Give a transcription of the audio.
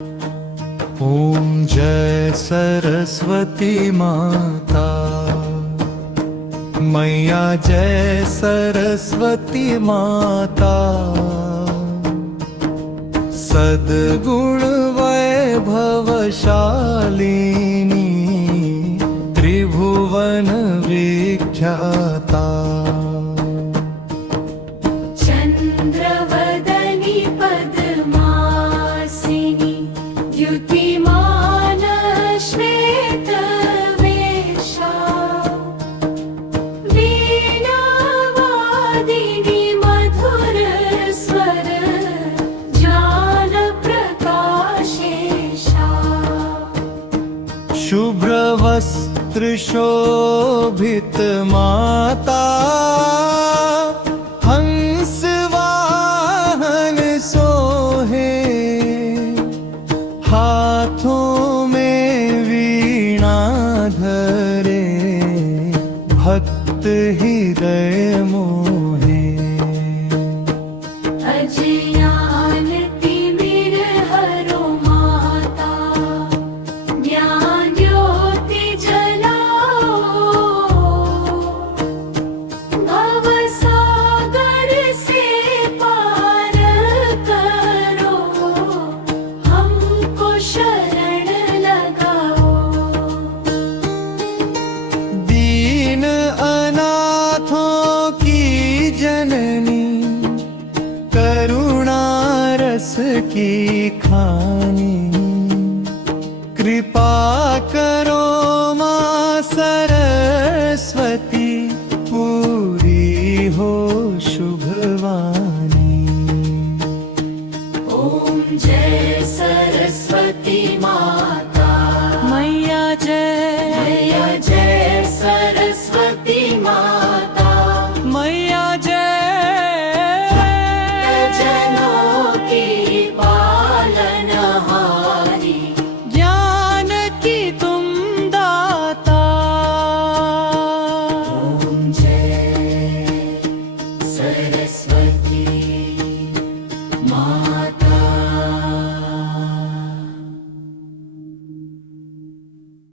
ॐ जय सरस्वती माता मैया जय सरस्वती माता सद्गुण वैभवशालिनी त्रिभुवन विख्याता चन्द्रवदनी पद्मासिनी द्युतिमान श्वेतवेषा वीणावादिनी मधुरस्वर ज्ञानप्रकाशेशा शुभ्रवस्त्रशोभित माता हंसवाहन सोहे हाथों में वीणा धरे भक्त हृदय मोहे अज्ञान तिमिर हरो माता ज्ञान ज्योति जलाओ भवसागर से पार करो हमको शरण लगाओ दीन अनाथों की जननी करुणा रस की खानी कृपा करो माँ सरस्वती पूरी हो शुभवाणी ओम जय सरस्वती माता मैया जय सरस्वती माता मैया जय जनों की पालनहारी ज्ञान की तुम दाता ओम जय सरस्वती